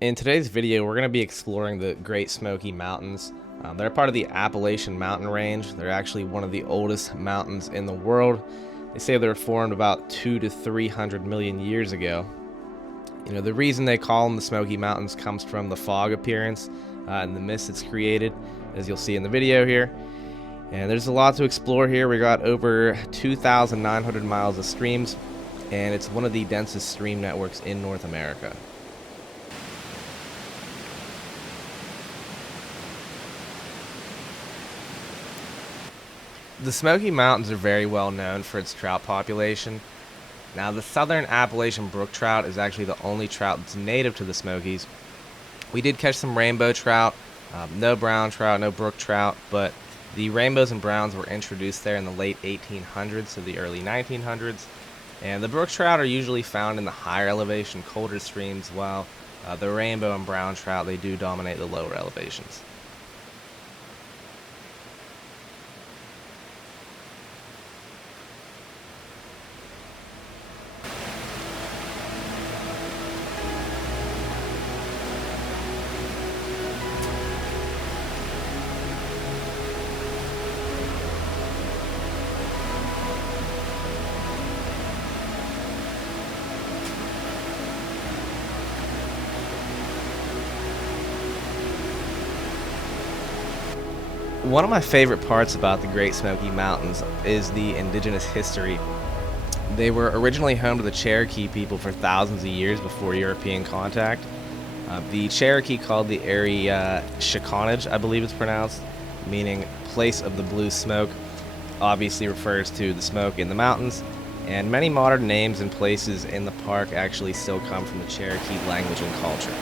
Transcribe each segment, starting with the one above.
In today's video, we're going to be exploring the Great Smoky Mountains. They're part of the Appalachian Mountain range. They're actually one of the oldest mountains in the world. They say they were formed about 200 to 300 million years ago. The reason they call them the Smoky Mountains comes from the fog appearance and the mist it's created, as you'll see in the video here. And there's a lot to explore here. We got over 2,900 miles of streams, and it's one of the densest stream networks in North America. The Smoky Mountains are very well known for its trout population. Now, the southern Appalachian brook trout is actually the only trout that's native to the Smokies. We did catch some rainbow trout, no brown trout, no brook trout, but the rainbows and browns were introduced there in the late 1800s to the early 1900s. And the brook trout are usually found in the higher elevation, colder streams, while the rainbow and brown trout, they do dominate the lower elevations. One of my favorite parts about the Great Smoky Mountains is the indigenous history. They were originally home to the Cherokee people for thousands of years before European contact. The Cherokee called the area Chiconage, I believe it's pronounced, meaning place of the blue smoke, obviously refers to the smoke in the mountains, and many modern names and places in the park actually still come from the Cherokee language and culture.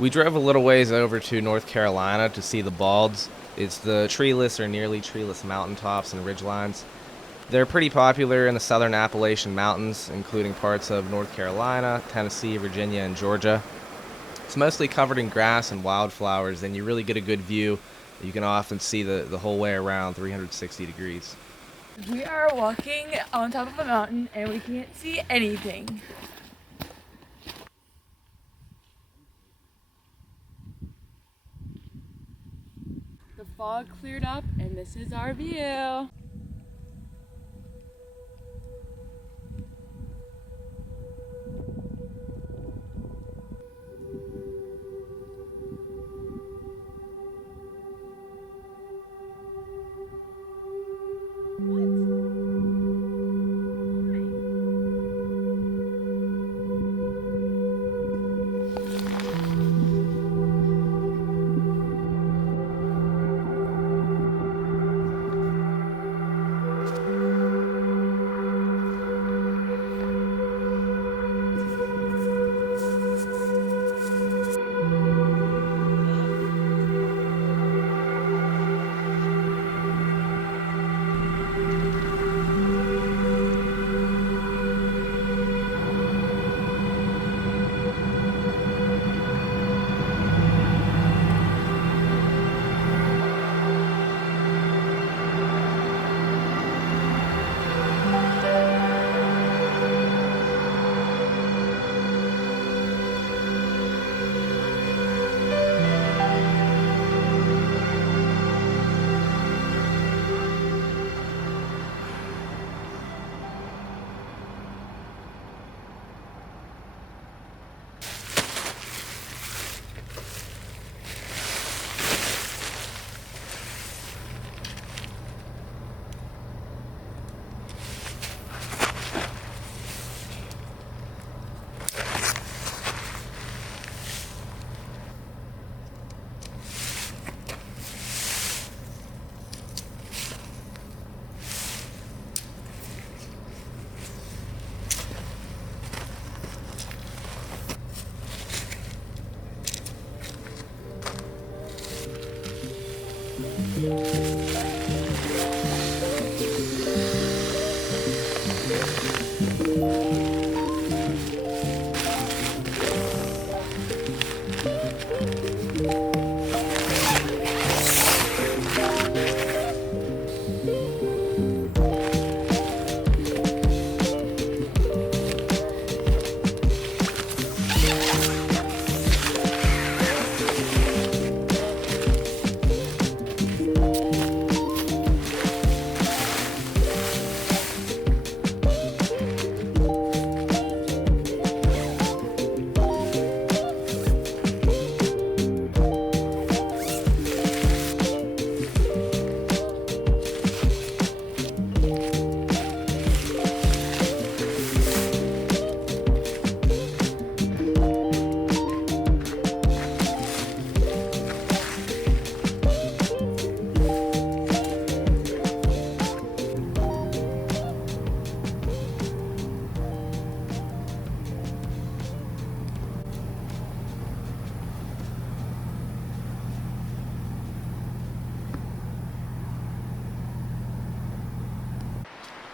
We drove a little ways over to North Carolina to see the balds. It's the treeless or nearly treeless mountaintops and ridgelines. They're pretty popular in the southern Appalachian Mountains, including parts of North Carolina, Tennessee, Virginia, and Georgia. It's mostly covered in grass and wildflowers, and you really get a good view. You can often see the whole way around 360 degrees. We are walking on top of a mountain and we can't see anything. The fog cleared up and this is our view.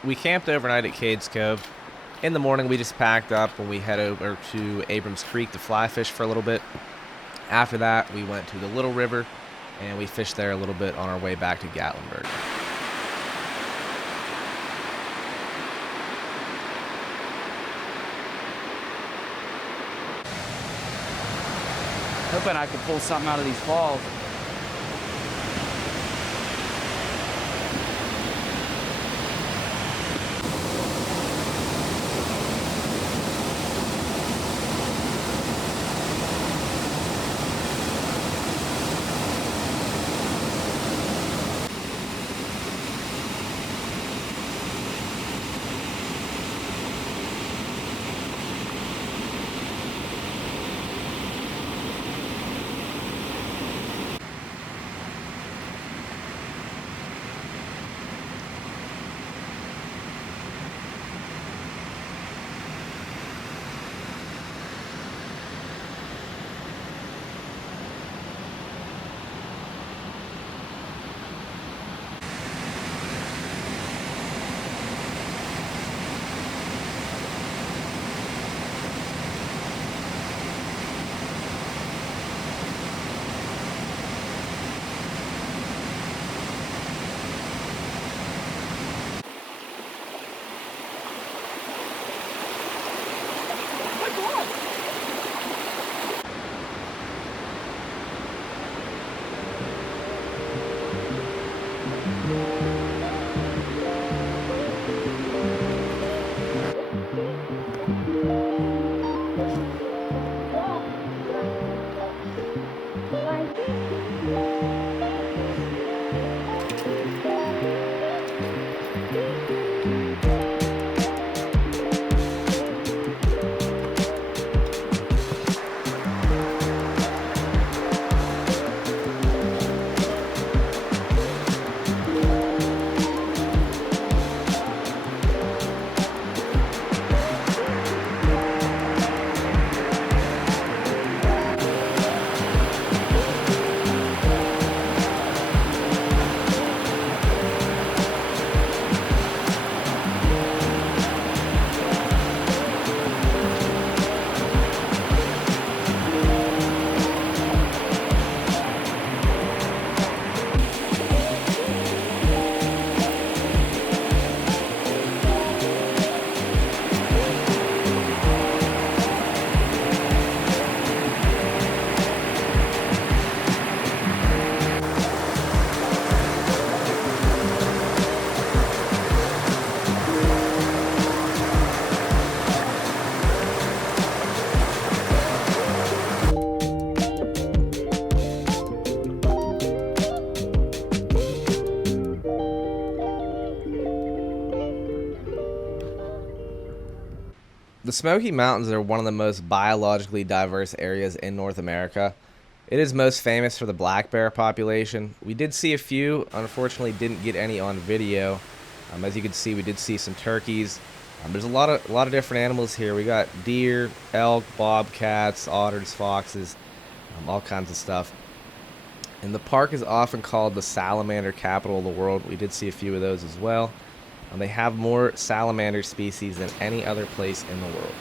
we camped overnight at Cades Cove. In the morning, we just packed up and we head over to Abrams Creek to fly fish for a little bit. After that, we went to the Little River and we fished there a little bit on our way back to Gatlinburg. Hoping I could pull something out of these falls. The Smoky Mountains are one of the most biologically diverse areas in North America. It is most famous for the black bear population. We did see a few, unfortunately didn't get any on video. As you can see, we did see some turkeys. There's a lot of different animals here. We got deer, elk, bobcats, otters, foxes, all kinds of stuff. And the park is often called the salamander capital of the world. We did see a few of those as well. They have more salamander species than any other place in the world.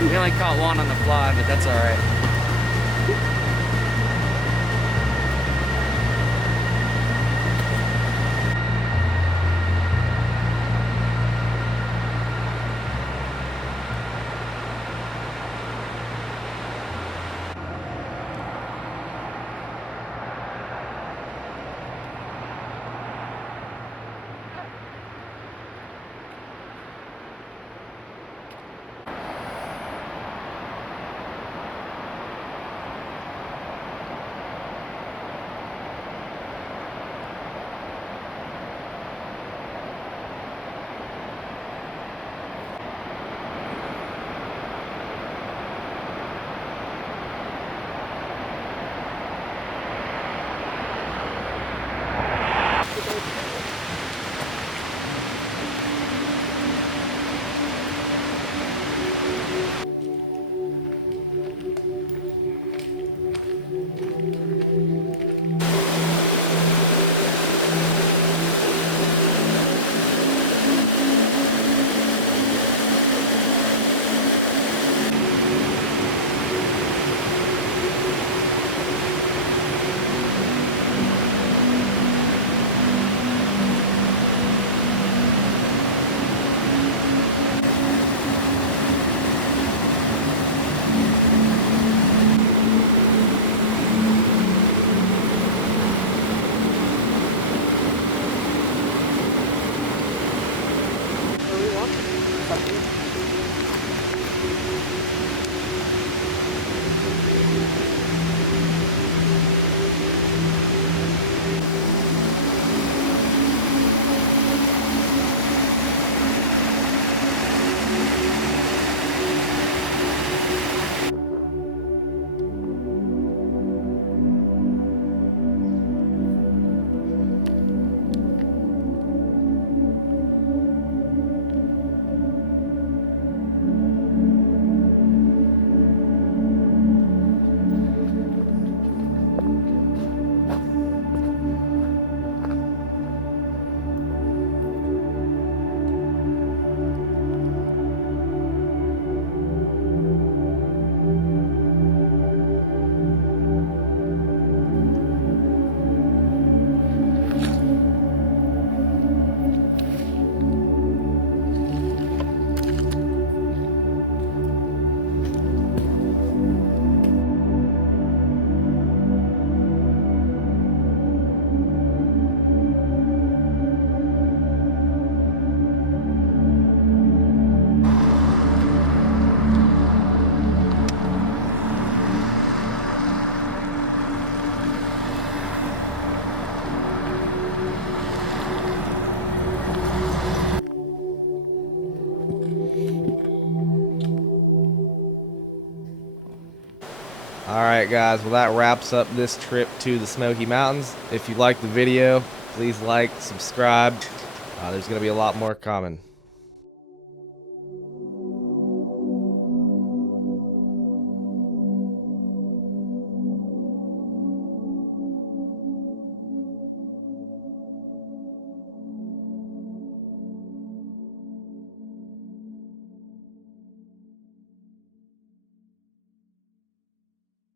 We only caught one on the fly, but that's all right. Alright guys, well that wraps up this trip to the Smoky Mountains. If you liked the video, please like, subscribe. There's going to be a lot more coming.